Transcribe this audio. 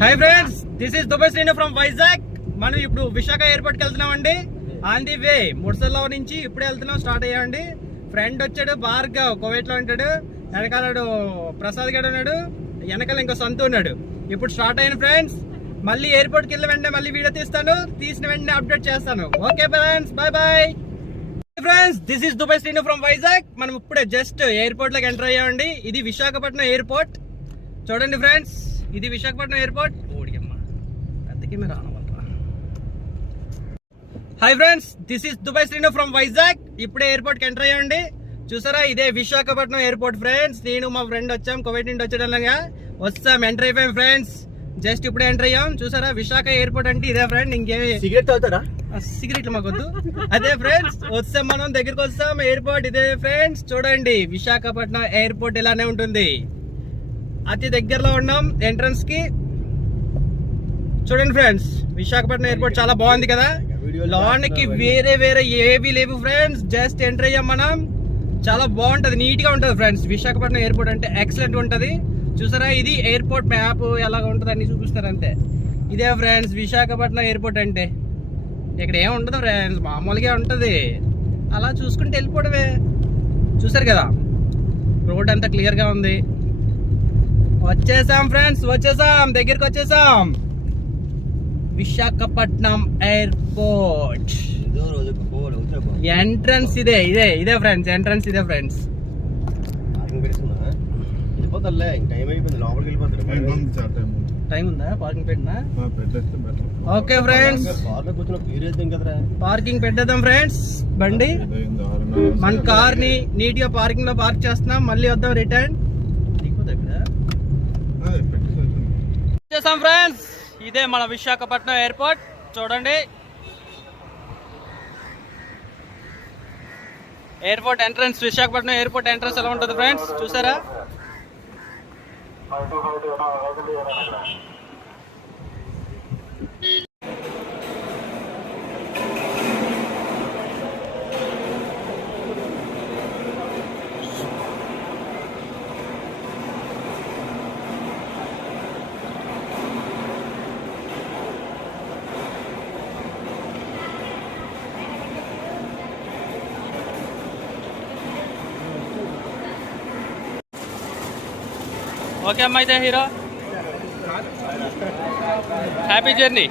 Hi friends, this is Dubai Srinu from Vizag. మనం ఇప్పుడు Visakha airport కి వెళ్తున్నామండి. ఆన్ ది వే ముర్సల్లో నుంచి ఇప్పుడే వెళ్తున్నాం, స్టార్ట్ అయ్యామండి. ఫ్రెండ్ వచ్చాడు భార్గవ్, కువైట్ లో ఉంటాడు. వెనకాలడు ప్రసాద్ గడు ఉన్నాడు, వెనకాల ఇంకో సొంత ఉన్నాడు. ఇప్పుడు స్టార్ట్ అయిన ఫ్రెండ్స్. మళ్ళీ ఎయిర్పోర్ట్ కి వెళ్ళిన వెంటనే మళ్ళీ వీడియో తీస్తాను, తీసిన వెంటనే అప్డేట్ చేస్తాను. Okay friends, bye bye. Friends, this is Dubai Srinu from Vizag. మనం ఇప్పుడే జస్ట్ ఎయిర్పోర్ట్ లోకి ఎంటర్ అయ్యామండి. ఇది విశాఖపట్నం ఎయిర్పోర్ట్. చూడండి ఫ్రెండ్స్, ఇది Visakhapatnam airport. Hi friends, this is Dubai Srinu from Vizag. ఇప్పుడే ఎయిర్పోర్ట్ కి ఎంటర్ అయ్యండి. చూసారా, ఇదే విశాఖపట్నం ఎయిర్పోర్ట్ ఫ్రెండ్స్. నేను మా ఫ్రెండ్ వచ్చాం, కువైట్ నుండి వచ్చేటల్లంగా వచ్చాం, ఎంటర్ అయిపోయాం ఫ్రెండ్స్. జస్ట్ ఇప్పుడే ఎంటర్ అయ్యాం. చూసారా, విశాఖ ఎయిర్పోర్ట్ అంటే ఇదే ఫ్రెండ్. ఇంకేమి సిగరెట్ అవుతారా? సిగరెట్లు మాకొద్దు. అదే ఫ్రెండ్స్, వచ్చాం, మనం దగ్గరికి వస్తాం. ఎయిర్పోర్ట్ ఇదే ఫ్రెండ్స్. చూడండి, విశాఖపట్నం ఎయిర్పోర్ట్ ఇలానే ఉంటుంది. అతి దగ్గరలో ఉన్నాం ఎంట్రన్స్ కి. చూడండి ఫ్రెండ్స్, విశాఖపట్నం ఎయిర్పోర్ట్ చాలా బాగుంది కదా. లోనికి వేరే వేరే ఏవి లేవు ఫ్రెండ్స్. జస్ట్ ఎంటర్ అయ్యాం మనం. చాలా బాగుంటది, నీట్ గా ఉంటది ఫ్రెండ్స్. విశాఖపట్నం ఎయిర్పోర్ట్ అంటే ఎక్సలెంట్ ఉంటది. చూసారా, ఇది ఎయిర్పోర్ట్ మ్యాప్ ఎలాగ ఉంటది అన్ని చూపిస్తారు అంతే. ఇదే ఫ్రెండ్స్ విశాఖపట్నం ఎయిర్పోర్ట్ అంటే. ఇక్కడ ఏం ఉండదు ఫ్రెండ్స్, మామూలుగా ఉంటది. అలా చూసుకుంటే వెళ్ళిపోవడమే. చూసారు కదా, రోడ్ అంతా క్లియర్ గా ఉంది. వచ్చేసాం ఫ్రెండ్స్, వచ్చేసాం, దగ్గరికి వచ్చేసాం. విశాఖపట్నం ఎయిర్పోర్ట్ ఎంట్రన్స్ ఇదే ఇదే ఇదే ఫ్రెండ్స్. ఎంట్రన్స్ ఇదే ఫ్రెండ్స్. టైం ఉందా? పార్కింగ్ పెట్టినా? ఓకే ఫ్రెండ్స్, పార్కింగ్ పెట్టేద్దాం ఫ్రెండ్స్. బండి మన కార్ ని నీట్ గా పార్కింగ్ లో పార్క్ చేస్తున్నాం. మళ్ళీ వద్దాం రిటర్న్. వచ్చేసాం ఫ్రెండ్స్, ఇదే మన విశాఖపట్నం ఎయిర్పోర్ట్. చూడండి, airport entrance. Visakhapatnam airport entrance ఎలా ఉంటుంది ఫ్రెండ్స్, చూసారా? ఓకే అమ్మా, అయితే హీరో హ్యాపీ జర్నీ.